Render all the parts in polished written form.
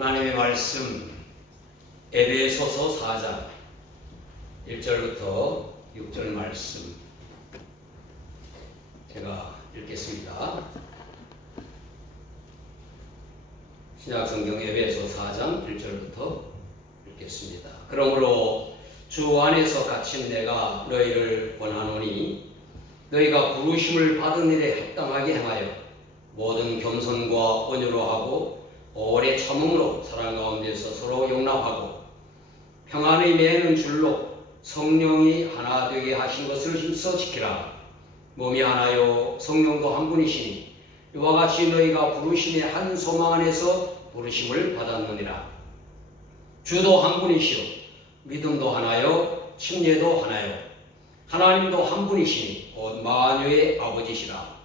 하나님의 말씀 에베소서 4장 1절부터 6절 말씀 제가 읽겠습니다. 신약성경 에베소 4장 1절부터 읽겠습니다. 그러므로 주 안에서 갇힌 내가 너희를 권하노니 너희가 부르심을 받은 일에 합당하게 행하여 모든 겸손과 온유로 하고 오래 참음으로 사랑 가운데서 서로 용납하고 평안의 매는 줄로 성령이 하나 되게 하신 것을 힘써 지키라. 몸이 하나요 성령도 한 분이시니 이와 같이 너희가 부르심의 한 소망 안에서 부르심을 받았느니라. 주도 한 분이시요 믿음도 하나요 침례도 하나요 하나님도 한 분이시니 곧 만유의 아버지시라.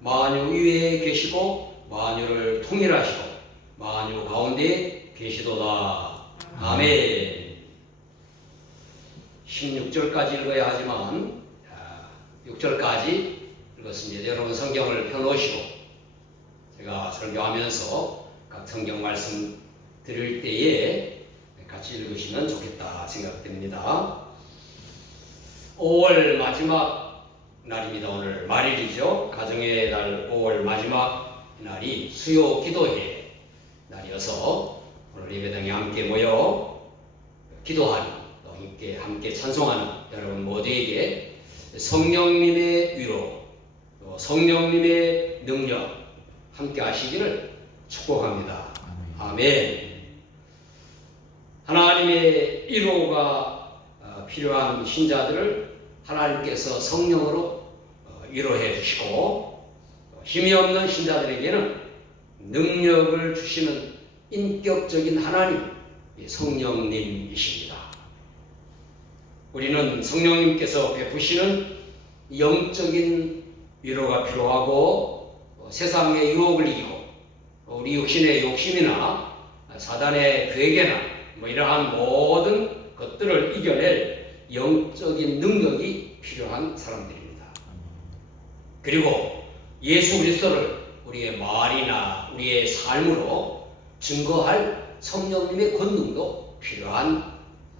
만유 위에 계시고 만유를 통일하시고 만유 가운데 계시도다. 아멘. 16절까지 읽어야 하지만 6절까지 읽었습니다. 여러분 성경을 펴놓으시고 제가 설교하면서 각 성경 말씀 드릴 때에 같이 읽으시면 좋겠다 생각됩니다. 5월 마지막 날입니다. 오늘 말일이죠. 가정의 날 5월 마지막 날이 수요 기도회 날이어서 오늘 예배당에 함께 모여 기도하는 또 함께 찬송하는 여러분 모두에게 성령님의 위로 또 성령님의 능력 함께 하시기를 축복합니다. 아멘. 하나님의 위로가 필요한 신자들을 하나님께서 성령으로 위로해 주시고 힘이 없는 신자들에게는 능력을 주시는 인격적인 하나님 성령님이십니다. 우리는 성령님께서 베푸시는 영적인 위로가 필요하고 세상의 유혹을 이기고 우리 육신의 욕심이나 사단의 괴계나 이러한 모든 것들을 이겨낼 영적인 능력이 필요한 사람들입니다. 그리고 예수 그리스도를 우리의 말이나 우리의 삶으로 증거할 성령님의 권능도 필요한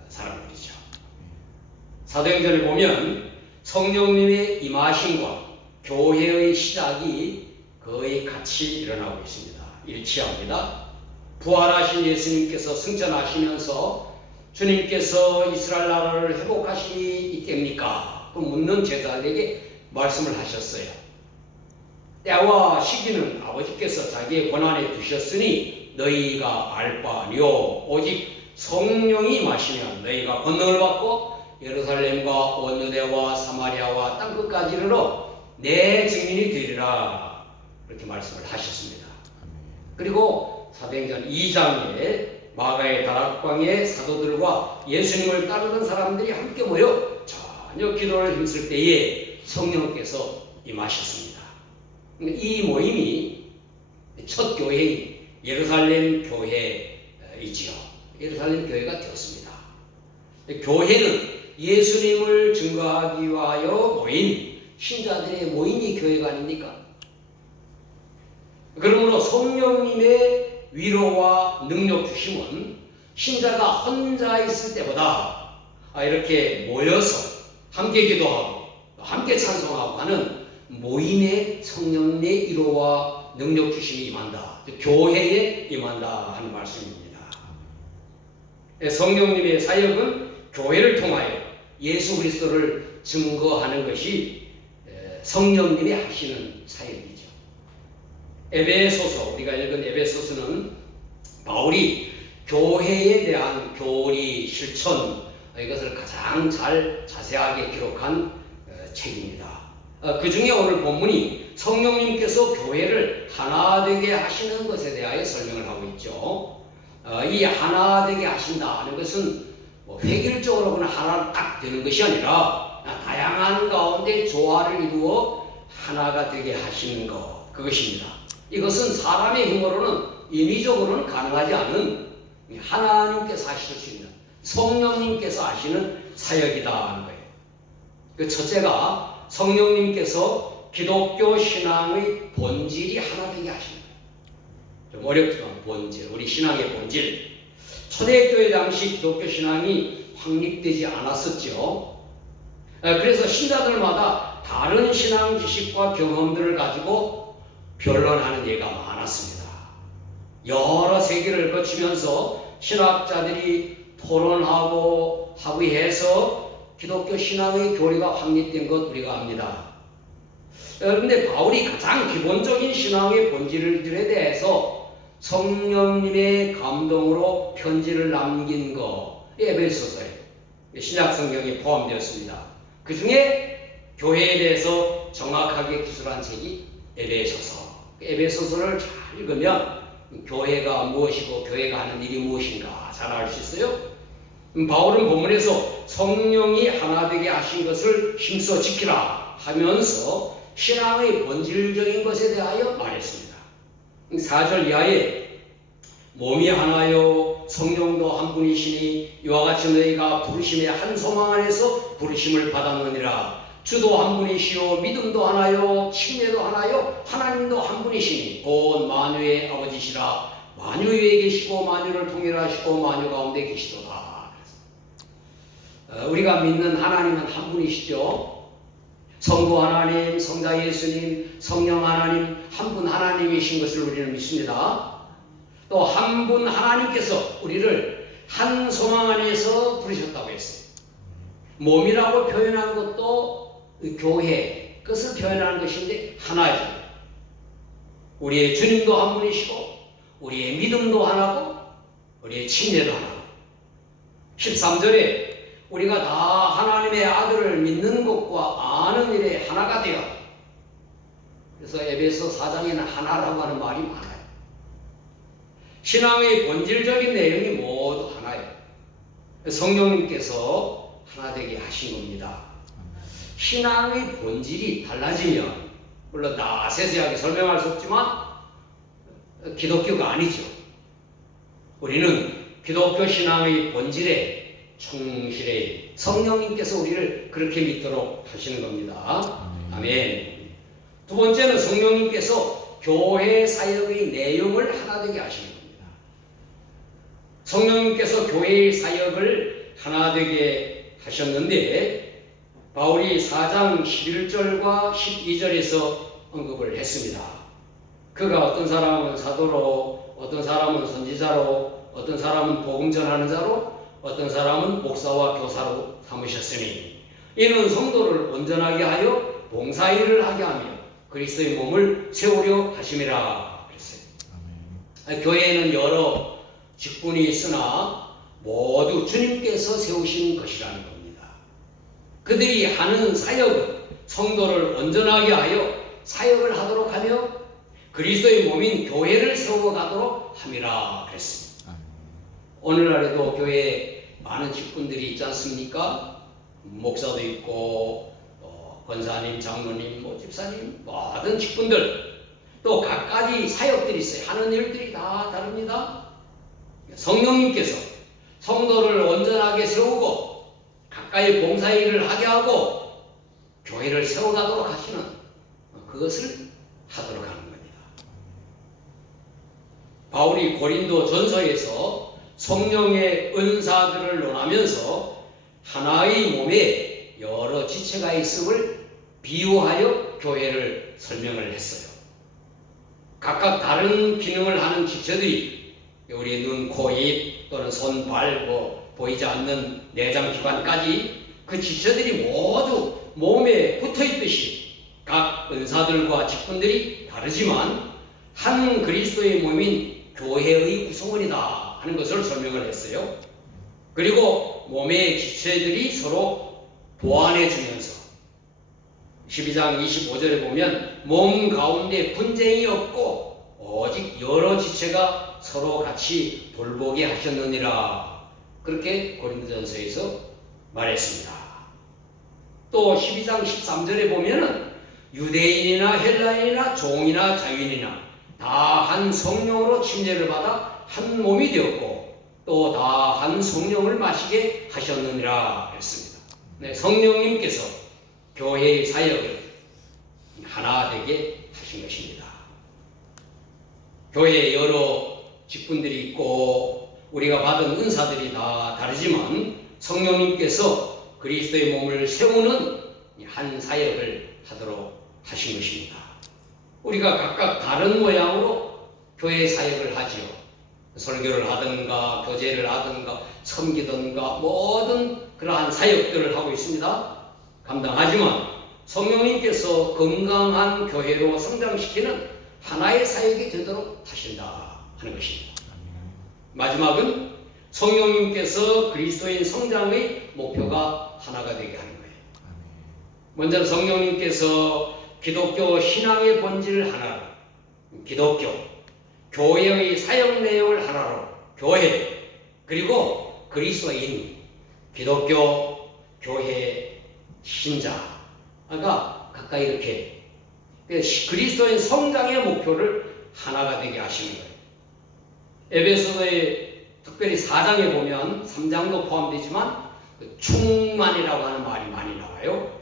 사람들이죠. 사도행전에 보면 성령님의 임하심과 교회의 시작이 거의 같이 일어나고 있습니다. 일치합니다. 부활하신 예수님께서 승천하시면서 주님께서 이스라엘 나라를 회복하심이 있겠습니까? 또 묻는 제자들에게 말씀을 하셨어요. 때와 시기는 아버지께서 자기의 권한에 두셨으니 너희가 알 바 아니요 오직 성령이 임하시면 너희가 권능을 받고 예루살렘과 온 유대와 사마리아와 땅끝까지 이르러 내 증인이 되리라. 이렇게 말씀을 하셨습니다. 그리고 사도행전 2장에 마가의 다락방에 사도들과 예수님을 따르던 사람들이 함께 모여 전혀 기도를 힘쓸 때에 성령께서 임하셨습니다. 이 모임이 첫 교회인 예루살렘 교회이지요. 예루살렘 교회가 되었습니다. 교회는 예수님을 증거하기 위하여 모인 신자들의 모임이 교회가 아닙니까? 그러므로 성령님의 위로와 능력 주심은 신자가 혼자 있을 때보다 이렇게 모여서 함께 기도하고 함께 찬송하고 하는 모임에 성령의 위로와 능력 주심이 임한다. 교회에 임한다 하는 말씀입니다. 성령님의 사역은 교회를 통하여 예수 그리스도를 증거하는 것이 성령님이 하시는 사역이죠. 에베소서, 우리가 읽은 에베소서는 바울이 교회에 대한 교리, 실천 이것을 가장 잘 자세하게 기록한 책입니다. 그 중에 오늘 본문이 성령님께서 교회를 하나 되게 하시는 것에 대하여 설명을 하고 있죠. 이 하나 되게 하신다는 것은 획일적으로 그냥 하나 딱 되는 것이 아니라 다양한 가운데 조화를 이루어 하나가 되게 하시는 것, 그것입니다. 이것은 사람의 힘으로는 인위적으로는 가능하지 않은 하나님께서 하실 수 있는 성령님께서 하시는 사역이다 하는 거예요. 그 첫째가 성령님께서 기독교 신앙의 본질이 하나 되게 하시는 거예요. 좀 어렵지만 본질, 우리 신앙의 본질. 초대교회 당시 기독교 신앙이 확립되지 않았었죠. 그래서 신자들마다 다른 신앙 지식과 경험들을 가지고 변론하는 예가 많았습니다. 여러 세기를 거치면서 신학자들이 토론하고 합의해서 기독교 신앙의 교리가 확립된 것 우리가 압니다. 그런데 바울이 가장 기본적인 신앙의 본질들에 대해서 성령님의 감동으로 편지를 남긴 거, 에베소서에 신약 성경에 포함되었습니다. 그 중에 교회에 대해서 정확하게 기술한 책이 에베소서. 에베소서를 잘 읽으면 교회가 무엇이고 교회가 하는 일이 무엇인가 잘 알 수 있어요. 바울은 본문에서 성령이 하나 되게 하신 것을 힘써 지키라 하면서 신앙의 본질적인 것에 대하여 말했습니다. 4절 이하에 몸이 하나요 성령도 한 분이시니 이와 같이 너희가 부르심의 한 소망 안에서 부르심을 받았느니라. 주도 한 분이시요 믿음도 하나요 침례도 하나요 하나님도 한 분이시니 곧 만유의 아버지시라. 만유 위에 계시고 만유를 통일하시고 만유 가운데 계시도다. 우리가 믿는 하나님은 한 분이시죠. 성부 하나님, 성자 예수님, 성령 하나님, 한 분 하나님이신 것을 우리는 믿습니다. 또 한 분 하나님께서 우리를 한 소망 안에서 부르셨다고 했어요. 몸이라고 표현한 것도 교회, 그것을 표현하는 것인데 하나죠. 우리의 주님도 한 분이시고 우리의 믿음도 하나고 우리의 침례도 하나고 13절에 우리가 다 하나님의 아들을 믿는 것과 아는 일에 하나가 되어. 그래서 에베소 4장에는 하나라고 하는 말이 많아요. 신앙의 본질적인 내용이 모두 하나예요. 성령님께서 하나 되게 하신 겁니다. 신앙의 본질이 달라지면 물론 다 세세하게 설명할 수 없지만 기독교가 아니죠. 우리는 기독교 신앙의 본질에 충실해 성령님께서 우리를 그렇게 믿도록 하시는 겁니다. 아멘. 두 번째는 성령님께서 교회 사역의 내용을 하나 되게 하시는 겁니다. 성령님께서 교회의 사역을 하나 되게 하셨는데 바울이 4장 11절과 12절에서 언급을 했습니다. 그가 어떤 사람은 사도로, 어떤 사람은 선지자로, 어떤 사람은 복음 전하는 자로, 어떤 사람은 목사와 교사로 삼으셨으니 이는 성도를 온전하게 하여 봉사일을 하게 하며 그리스도의 몸을 세우려 하심이라 그랬어요. 교회에는 여러 직분이 있으나 모두 주님께서 세우신 것이라는 겁니다. 그들이 하는 사역은 성도를 온전하게 하여 사역을 하도록 하며 그리스도의 몸인 교회를 세워가도록 함이라 그랬습니다. 오늘날에도 교회에 많은 직분들이 있지 않습니까? 목사도 있고 권사님, 장로님, 집사님 모든 직분들 또 각가지 사역들이 있어요. 하는 일들이 다 다릅니다. 성령님께서 성도를 온전하게 세우고 가까이 봉사일을 하게 하고 교회를 세워가도록 하시는 그것을 하도록 하는 겁니다. 바울이 고린도 전서에서 성령의 은사들을 논하면서 하나의 몸에 여러 지체가 있음을 비유하여 교회를 설명을 했어요. 각각 다른 기능을 하는 지체들이 우리 눈, 코, 입 또는 손, 발, 보이지 않는 내장기관까지 그 지체들이 모두 몸에 붙어있듯이 각 은사들과 직분들이 다르지만 한 그리스도의 몸인 교회의 구성원이다 하는 것을 설명을 했어요. 그리고 몸의 지체들이 서로 보완해 주면서 12장 25절에 보면 몸 가운데 분쟁이 없고 오직 여러 지체가 서로 같이 돌보게 하셨느니라 그렇게 고린도전서에서 말했습니다. 또 12장 13절에 보면은 유대인이나 헬라인이나 종이나 자유인이나 다 한 성령으로 침례를 받아 한 몸이 되었고 또 다 한 성령을 마시게 하셨느니라 했습니다. 네, 성령님께서 교회의 사역을 하나 되게 하신 것입니다. 교회에 여러 직분들이 있고 우리가 받은 은사들이 다 다르지만 성령님께서 그리스도의 몸을 세우는 한 사역을 하도록 하신 것입니다. 우리가 각각 다른 모양으로 교회 사역을 하지요. 설교를 하든가 교제를 하든가 섬기든가 모든 그러한 사역들을 하고 있습니다. 감당하지만 성령님께서 건강한 교회로 성장시키는 하나의 사역이 되도록 하신다 하는 것입니다. 마지막은 성령님께서 그리스도인 성장의 목표가 하나가 되게 하는 거예요. 먼저 성령님께서 기독교 신앙의 본질을 하나로, 기독교, 교회의 사역 내용을 하나로, 교회, 그리고 그리스도인, 기독교, 교회, 신자가 각각 이렇게 그리스도인 성장의 목표를 하나가 되게 하시는 거예요. 에베소서의 특별히 4장에 보면 3장도 포함되지만 충만이라고 하는 말이 많이 나와요.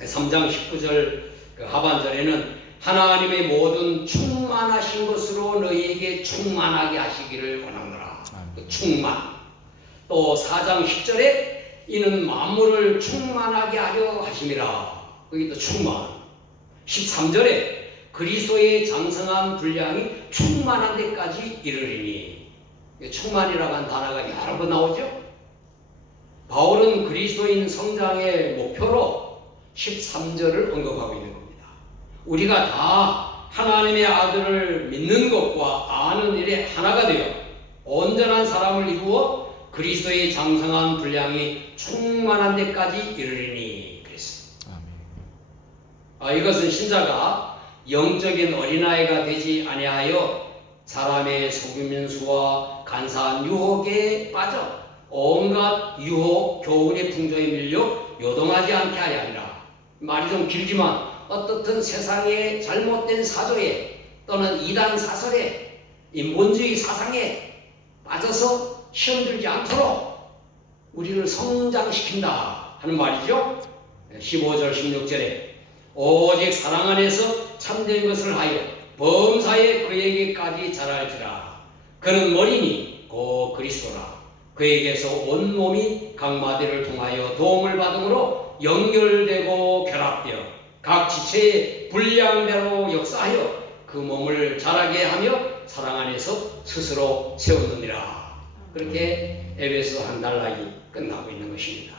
3장 19절 하반절에는 하나님의 모든 충만하신 것으로 너희에게 충만하게 하시기를 원하노라. 충만. 또 4장 10절에 이는 만물을 충만하게 하려 하심이라. 거기도 충만. 13절에 그리스도의 장성한 분량이 충만한 데까지 이르리니. 충만이라고 하는 단어가 여러 번 나오죠. 바울은 그리스도인 성장의 목표로 13절을 언급하고 있는 겁니다. 우리가 다 하나님의 아들을 믿는 것과 아는 일에 하나가 되어 온전한 사람을 이루어 그리스도의 장성한 분량이 충만한 데까지 이르리니 그랬습니다. 이것은 신자가 영적인 어린아이가 되지 아니하여 사람의 속임수와 간사한 유혹에 빠져 온갖 유혹, 교훈의 풍조에 밀려 요동하지 않게 하려 함이라. 말이 좀 길지만 어떻든 세상의 잘못된 사조에 또는 이단 사설에 인본주의 사상에 빠져서 시험 들지 않도록 우리를 성장시킨다 하는 말이죠. 15절 16절에 오직 사랑 안에서 참된 것을 하여 범사에 그에게까지 자랄지라. 그는 머리니 곧 그리스도라. 그에게서 온 몸이 각 마디를 통하여 도움을 받음으로 연결되고 결합되어 각 지체의 분량대로 역사하여 그 몸을 자라게 하며 사랑 안에서 스스로 세우느니라. 그렇게 에베소 한 단락이 끝나고 있는 것입니다.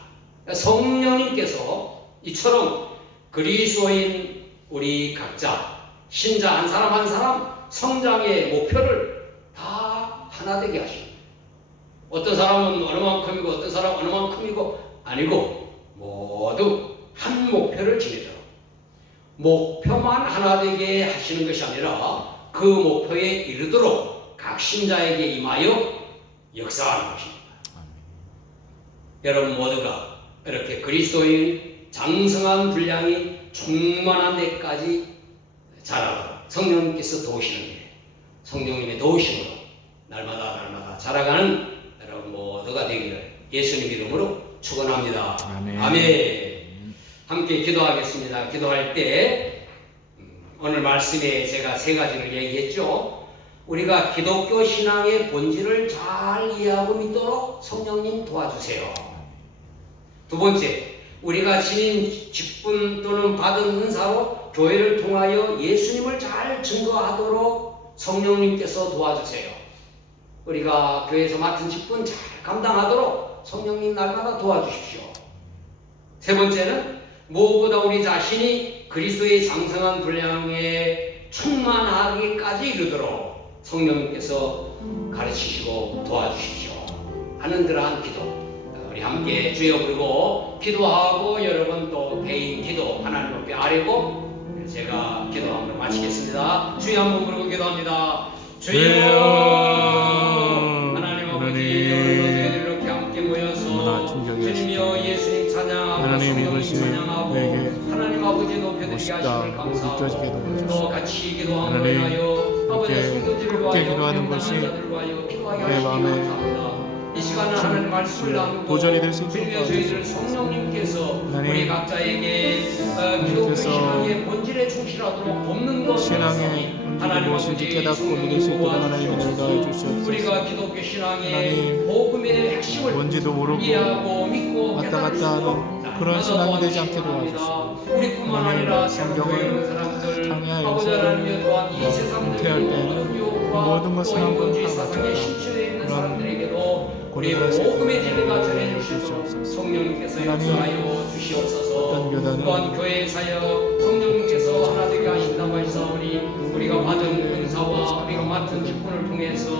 성령님께서 이처럼 그리스도인 우리 각자 신자 한 사람 한 사람 성장의 목표를 다 하나 되게 하십니다. 어떤 사람은 어느 만큼이고 어떤 사람은 어느 만큼이고 아니고 모두 한 목표를 지니도록 목표만 하나 되게 하시는 것이 아니라 그 목표에 이르도록 각 신자에게 임하여 역사하는 것입니다. 여러분 모두가 이렇게 그리스도의 장성한 분량이 충만한 데까지 자라도록 성령님께서 도우시는 게 성령님의 도우심으로 날마다 자라가는 여러분 모두가 되기를 예수님 이름으로 축원합니다. 아멘. 함께 기도하겠습니다. 기도할 때 오늘 말씀에 제가 세 가지를 얘기했죠. 우리가 기독교 신앙의 본질을 잘 이해하고 믿도록 성령님 도와주세요. 두 번째, 우리가 지닌 직분 또는 받은 은사로 교회를 통하여 예수님을 잘 증거하도록 성령님께서 도와주세요. 우리가 교회에서 맡은 직분 잘 감당하도록 성령님 날마다 도와주십시오. 세 번째는 무엇보다 우리 자신이 그리스도의 장성한 분량에 충만하기까지 이르도록 성령님께서 가르치시고 도와주십시오 하는 그러한 기도. 우리 함께 주여 부르고 기도하고 여러분 또 개인 기도 하나님 앞에 아뢰고 제가 기도함으로 마치겠습니다. 주여 한번 부르고 기도합니다. 주여 하나님 아버지 이렇게 함께 모여서 주님이여 예수님 찬양하고 성령님 찬양하고 하나님 아버지 높여드리게 하심을 감사하고 또 같이 기도함으로 인하여 아버지 성도들을 위하여 기도하는 내 마음에 이 시간은 하나님 말씀을 나누고 도전이 될 수 있도록 저희들 성령님께서 우리 각자에게 기독교 신앙의 본질에 충실하도록 돕는 것 신앙의 하나님 무엇인지 깨닫고 믿을 수 있도록 하나님 은혜를 더하여 주시옵소서. 우리가 기독교 신앙의 하나님, 복음의 핵심을 뭔지도 모르고 이해하고 믿고 왔다 갔다 하는 그런 신앙이 되지 않게 도와주시고, 우리뿐만 아니라 성경을 사람들 강의하여서 아버지 하나님 또한 이 세상을 잉태할 때에는 모든 것을 한번 사상에 심취되어 있는 그런 사람들에게도 우리 고린도서 복음의 진리가 전해주시도록 주시옵소서. 성령님께서 하나님, 역사하여 주시옵소서. 어떤 교단은 또한 교회 사역 성령님께서 하나 되게 하신다고 하시사오니 우리가 받은 은사와 우리가 맡은 직분을 통해서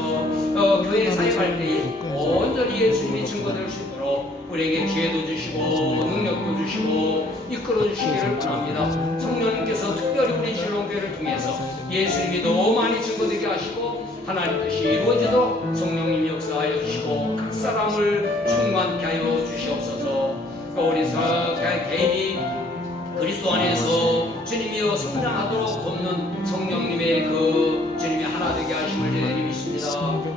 교회 사역할 때에 온전히 예수님이 증거될 수 있도록 우리에게 기회도 주시고 능력도 주시고 이끌어 주시기를 바랍니다. 성령님께서 특별히 우리 신론교회를 통해서 예수님이 너무 많이 증거되게 하시고 하나님 뜻이 이루어지도록 성령님 역사하여 주시고 각 사람을 충만케 하여 주시옵소서. 우리 개인이 그리스도 안에서 주님이여 성장하도록 돕는 성령님의 그 주님이 하나 되게 하심을 저희들이 믿습니다.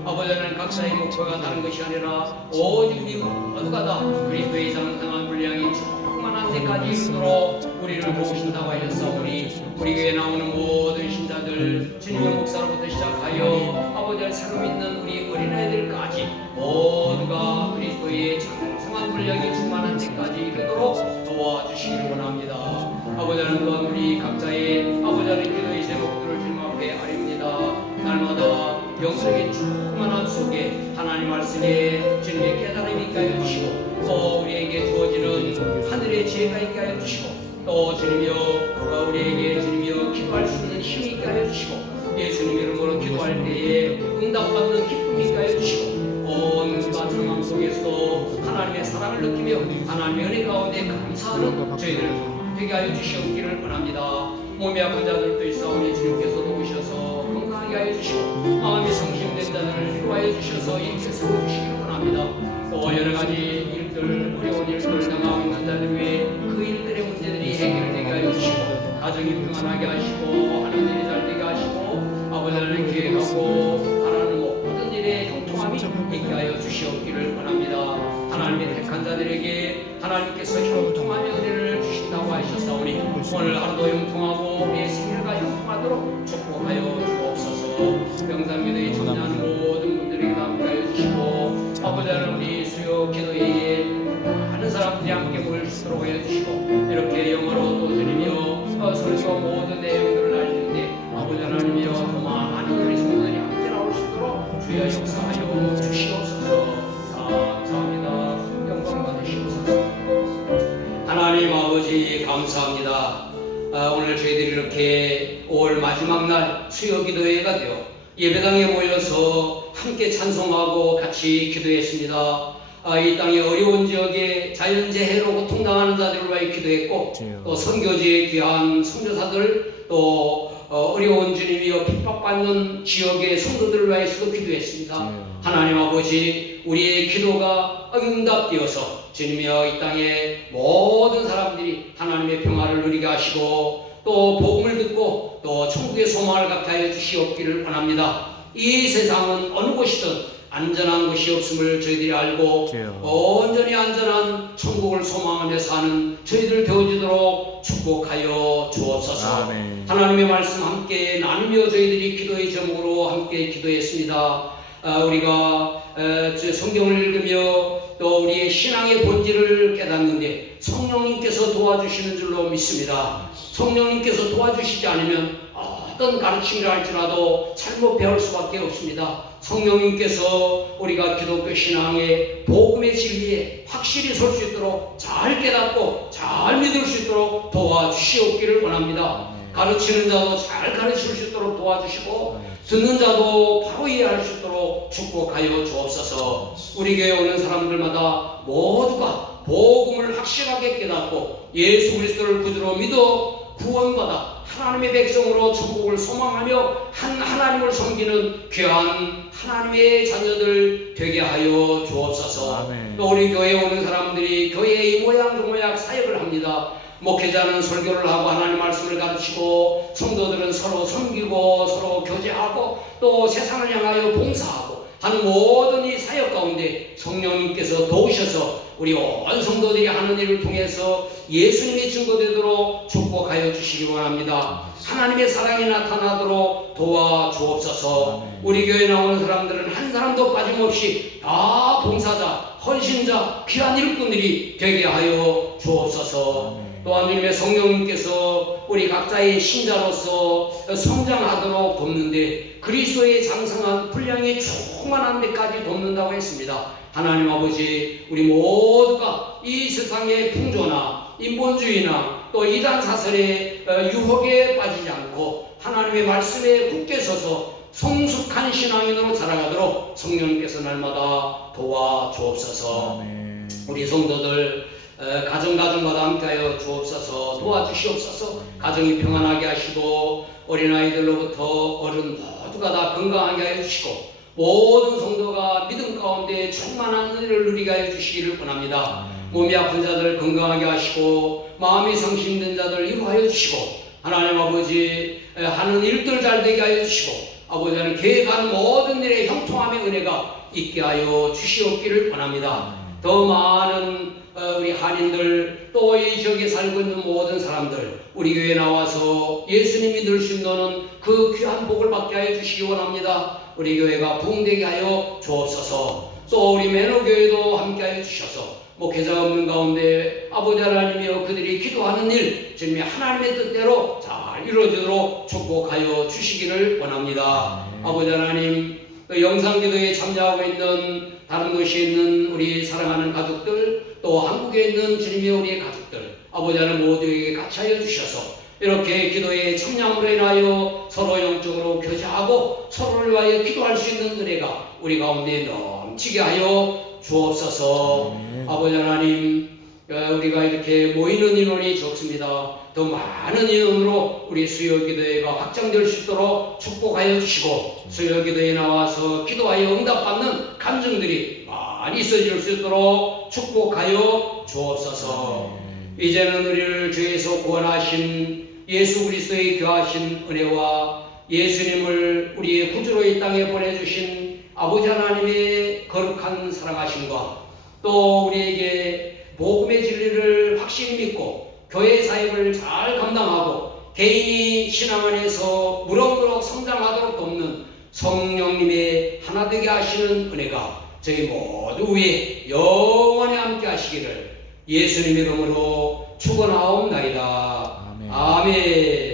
아버지 하나님 각자의 목표가 다른 것이 아니라 오직 우리 모두가 다 그리스도의 장성한 분량이 충만한 데까지 이르도록 우리를 도우신다고 하셨사오니 우리 교회에 나오는 모든 신자들 주님의 목사로부터 시작하여 아버지를 새로 믿는 우리 어린아이들까지 모두가 그리스도의 장성한 분량이 충만한 데까지 이르도록 도와주시기를 원합니다. 아버지 하나님 또한 우리 각자의 아버지 하나님 기도의 제목들을 주님 앞에 아립니다. 날마다 영성의 충만함 속에 하나님 말씀에 주님의 깨달음이 있게 하여 주시고 또 우리에게 주어지는 하늘의 지혜가 있게 하여 주시고 또 주님이여 우리에게 주님이여 기도할 수 있는 힘이 있게 하여 주시고 예수님 이름으로 기도할 때에 응답받는 기쁨이 있게 하여 주시고 온 상황 속에서도 하나님의 사랑을 느끼며 하나님의 은혜 가운데 감사하는 저희들 되게 하여 주시옵기를 원합니다. 몸이 아픈 자들도 있사오니 주님께서 도우셔서 건강하게 하여 주시고 마음이 성심된 자들을 위로하여 주셔서 인체 세워주시기를 원합니다. 또 여러 가지 일들 어려운 일들 당하고 있는 자들 위해 그 일들의 문제들이 해결되게 하여 주시고 가정이 평안하게 하시고 하는 일이 잘 되게 하시고 아버지 하나님 계획하고 하나님 모든 일에 형통함이 있게 하여 주시옵기를 원합니다. 하나님의 택한 자들에게 하나님께서 형통함의 은혜를 주신다고 하셨사오니 오늘 하루도 형통하고 우리의 생일과 형통하도록 축복하여 주옵소서. 영상기도에 참여한 모든 분들에게 함께하여 주시고 아버지 하나님 우리 수요 기도회에 많은 사람들이 함께 모일 수 있도록 하여 주시고 이렇게 영어로 또 드리며 설교 모든 내용들을 알리는데 아버지 하나님이여 더 많은 우리 성도들이 함께 나올 수 있도록 주여 역사하여 주시옵소서. 감사합니다. 영광 받으시옵소서. 하나님 아버지 감사합니다. 오늘 저희들이 이렇게 5월 마지막 날 수요 기도회가 되어 예배당에 모여서 함께 찬송하고 같이 기도했습니다. 이 땅의 어려운 지역에 자연재해로 고통당하는 자들을 위해 기도했고 또 선교지의 귀한 선교사들 또 어려운 주님이여 핍박받는 지역의 성도들을 위해서도 기도했습니다. 하나님 아버지 우리의 기도가 응답되어서 주님이여 이 땅의 모든 사람들이 하나님의 평화를 누리게 하시고 또 복음을 듣고 또 천국의 소망을 갖게 하여 주시옵기를 원합니다. 이 세상은 어느 곳이든 안전한 곳이 없음을 저희들이 알고 온전히 안전한 천국을 소망하며 사는 저희들 되어지도록 축복하여 주옵소서. 하나님의 말씀 함께 나누며 저희들이 기도의 제목으로 함께 기도했습니다. 우리가 성경을 읽으며 또 우리의 신앙의 본질을 깨닫는데 성령님께서 도와주시는 줄로 믿습니다. 성령님께서 도와주시지 않으면 어떤 가르침이라 할지라도 잘못 배울 수밖에 없습니다. 성령님께서 우리가 기독교 신앙의 복음의 진리에 확실히 설 수 있도록 잘 깨닫고 잘 믿을 수 있도록 도와주시옵기를 원합니다. 가르치는 자도 잘 가르칠 수 있도록 도와주시고 듣는 자도 바로 이해할 수 있도록 축복하여 주옵소서. 우리 교회에 오는 사람들마다 모두가 복음을 확실하게 깨닫고 예수 그리스도를 구주로 믿어 구원받아 하나님의 백성으로 천국을 소망하며 하나님을 섬기는 귀한 하나님의 자녀들 되게 하여 주옵소서. 또 우리 교회에 오는 사람들이 교회의 모양 사역을 합니다. 목회자는 설교를 하고 하나님의 말씀을 가르치고 성도들은 서로 섬기고 서로 교제하고 또 세상을 향하여 봉사하고 하는 모든 이 사역 가운데 성령님께서 도우셔서 우리 온 성도들이 하는 일을 통해서 예수님의 증거되도록 축복하여 주시기 원합니다. 하나님의 사랑이 나타나도록 도와주옵소서. 우리 교회에 나오는 사람들은 한 사람도 빠짐없이 다 봉사자, 헌신자, 귀한 일꾼들이 되게 하여 주옵소서. 또한 주님의 성령님께서 우리 각자의 신자로서 성장하도록 돕는데 그리스도의 장성한 분량이 충만한 데까지 돕는다고 했습니다. 하나님 아버지, 우리 모두가 이 세상의 풍조나 인본주의나 또 이단 사설의 유혹에 빠지지 않고 하나님의 말씀에 굳게 서서 성숙한 신앙인으로 자라가도록 성령님께서 날마다 도와주옵소서. 우리 성도들 가정마다 함께하여 주옵소서. 도와주시옵소서. 가정이 평안하게 하시고 어린아이들로부터 어른 모두가 다 건강하게 하여 주시고 모든 성도가 믿음 가운데 충만한 은혜를 누리게 하여 주시기를 원합니다. 몸이 아픈 자들 건강하게 하시고 마음이 상심된 자들 위로하여 주시고 하나님 아버지 하는 일들 잘 되게 하여 주시고 아버지 하나님 계획하는 모든 일에 형통함의 은혜가 있게 하여 주시옵기를 원합니다. 더 많은 우리 한인들 또 이 지역에 살고 있는 모든 사람들 우리 교회에 나와서 예수님이 늘 신도는 그 귀한 복을 받게 하여 주시기 원합니다. 우리 교회가 부흥되게 하여 주옵소서. 또 우리 매너교회도 함께 하여 주셔서 목회자 없는 가운데 아버지 하나님이여 그들이 기도하는 일 주님의 하나님의 뜻대로 잘 이루어지도록 축복하여 주시기를 원합니다. 아버지 하나님 영상기도에 참여하고 있는 다른 도시에 있는 우리 사랑하는 가족들 또 한국에 있는 주님의 우리의 가족들 아버지 하나님 모두에게 같이 하여 주셔서 이렇게 기도에 참여함으로 인하여 서로 영적으로 교제하고 서로를 위하여 기도할 수 있는 은혜가 우리 가운데 넘치게 하여 주옵소서. 아버지 하나님 우리가 이렇게 모이는 인원이 적습니다. 더 많은 인원으로 우리 수요기도회가 확장될 수 있도록 축복하여 주시고 수요기도회에 나와서 기도하여 응답받는 감정들이 많이 있어질 수 있도록 축복하여 주옵소서. 이제는 우리를 죄에서 구원하신 예수 그리스도의 귀하신 은혜와 예수님을 우리의 구주로 이 땅에 보내주신 아버지 하나님의 거룩한 사랑하심과 또 우리에게 복음의 진리를 확실히 믿고 교회 사역을 잘 감당하고 개인이 신앙 안에서 무럭무럭 성장하도록 돕는 성령님의 하나 되게 하시는 은혜가 저희 모두 위에 영원히 함께 하시기를 예수님 이름으로 축원하옵나이다. 아멘.